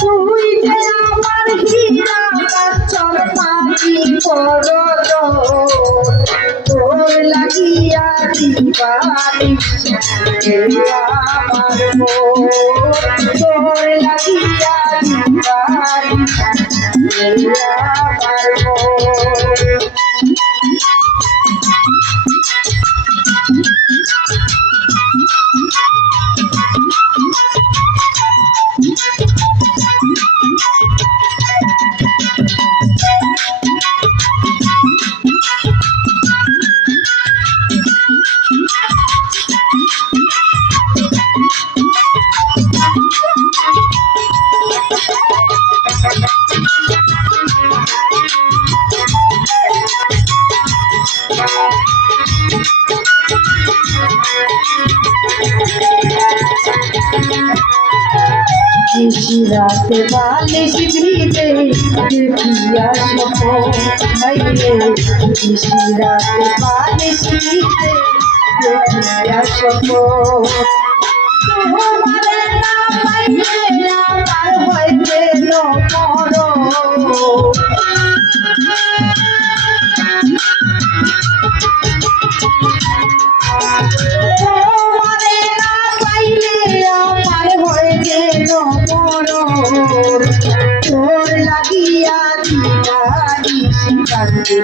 তুই যে আমার হীরা কাঞ্চন মাটি করদ তোর লাগিয়া দিবারি আমার মন তোর লাগিয়া দিবারি আমার মন রাতে বালিশ ভিজে দেখিয়া স্বপ্ন ভাইরে রাতে বালিশ ভিজে দেখিয়া স্বপ্ন তোমারে না পাইলে আমার হইতে তোমারে না পাইলে আমার হইতে তোর লাগিয়া দিবারি কান্দে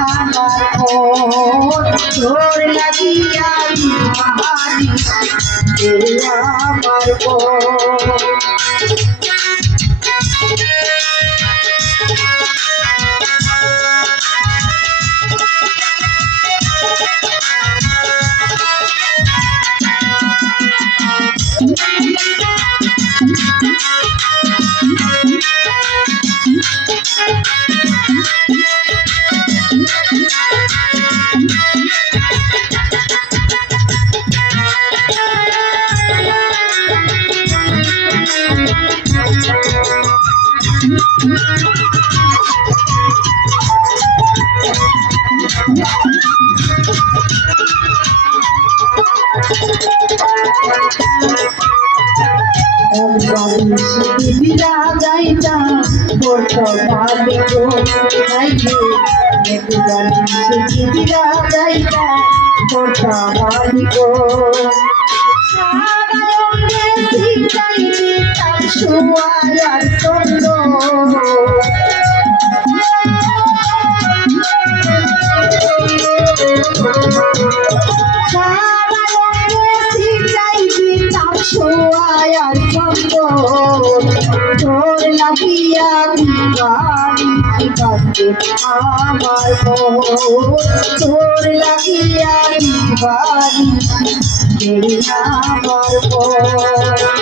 আমার মন তোর লাগিয়া দিবারি আমার মন দিলা যাইতা বর্তমানে গো যাইবে দিলা যাইতা বর্তমানে গো সারায়ণে শিখাইবে তার সুয়ার চন্দ্র তোর লাগিয়া দিবারি কান্দে আমার মন তোর লাগিয়া দিবারি আমার মন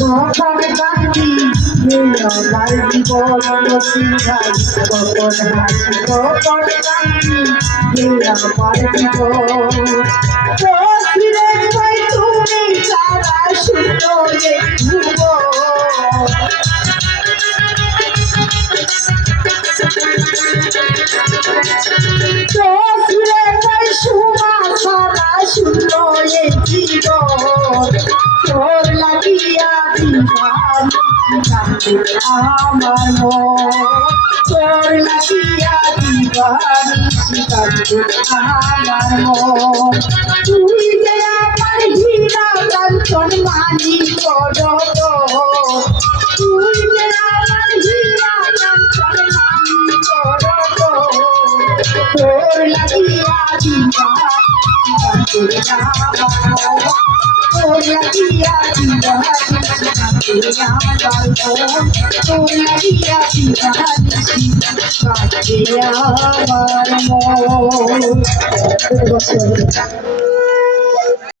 কখন কান্দি আমার জীবন সিংহাই কখন হাসি কখন কান্দি আমার জীবন তসিরে কই তুমি সারা সুন্দরে ঘুমো কান্দে আমার মন তোর লাগিয়া দিবানিশি কান্দে আমার মন তুই যে আমার হীরা কাঞ্চন মানিক রতন তুই যে আমার হীরা কাঞ্চন মানিক রতন তোর লাগিয়া দিবানিশি কান্দে আমার মন তোর লাগিয়া দিবানিশি কান্দে আমার মন তোর লাগিয়া দিবানিশি কান্দে আমার মন